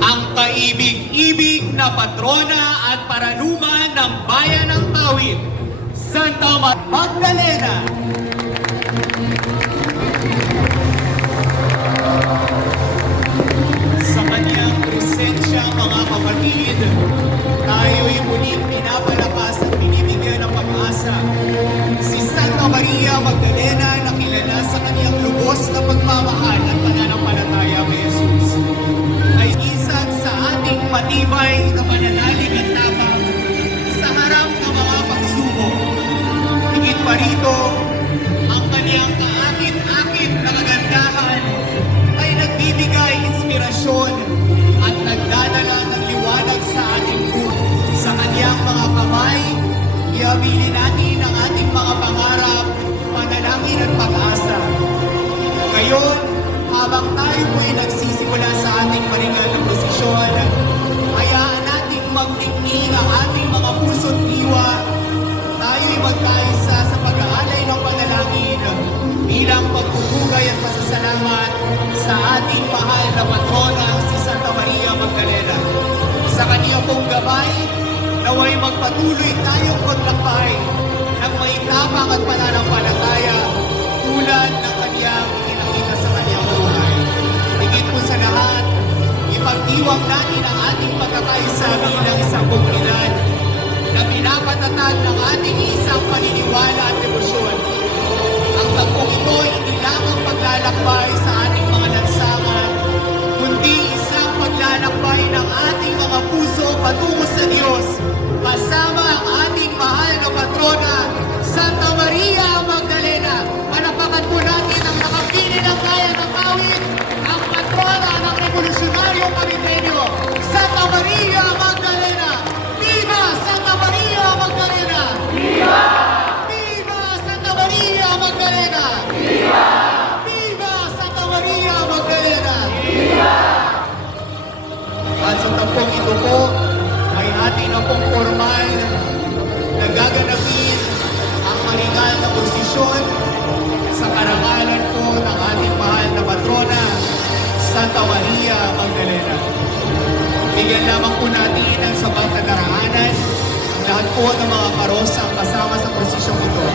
ang kaibig-ibig na patrona at paranuman ng bayan ng Tawid, Santa Magdalena. Sa kanyang presensya, mga kapatid, tayo'y muling pinapalakas at binibigyan ng pag-asa. Si Santa Maria Magdalena na kilala sa kanyang lubos na pagmamahal at pananampalataya kay Jesus ay isa sa ating matibay na pananalig at tapang sa harap ng mga pagsubok. Higit pa rito, ang kanyang kaakit-akit na kagandahan ay nagbibigay inspirasyon at nagdadala ng liwanag sa ating buhay. Sa kanyang mga kamay, iabili natin ang ating mga pangarap, panalangin at pag-asa. Ngayon, habang tayo po ay nagsisimula sa ating maringal na prosesyon, hayaan nating magniknik ang ating mga puso't diwa. Tayo'y magkaisa sa pag-aalay ng panalangin bilang pagpupugay at pasasalamat sa ating mahal na patrona, si Santa Maria Magdalena. Sa kaniya pong gabay, naway magpatuloy tayong maglakbay ng may tapang at pananampalataya tulad ng kanyang pinakita sa kanyang buhay. Higit po sa lahat, ipagdiwang natin ang ating pagkakaisa bilang isang komunidad na pinapatatag ng ating isang paniniwala at debosyon. Ang tagpong ito ay hindi lamang paglalakbay sa ating mga lansangan, kundi isang paglalakbay ng ating mga puso patungo sa Diyos, kasama ang ating mahal na patrona, Santa Maria Magdalena. Panapakan po natin ang nakapili ng bayan ng Tawid, ang patrona ng Revolusyonaryong Kamilenyo, Santa Maria Magdalena. Viva Santa Maria Magdalena! Viva! Viva Santa Maria Magdalena! Viva! Viva Santa Maria Magdalena! Viva! At sa tampong ito po, ay atin na pong formal na gaganapin ang maringal na prosesyon sa karangalan po ng ating mahal na patrona, Santa Maria Magdalena. Bigyan lamang po natin ang sapat na daraanan ang lahat po ng mga karosang kasama sa prosesyong ito.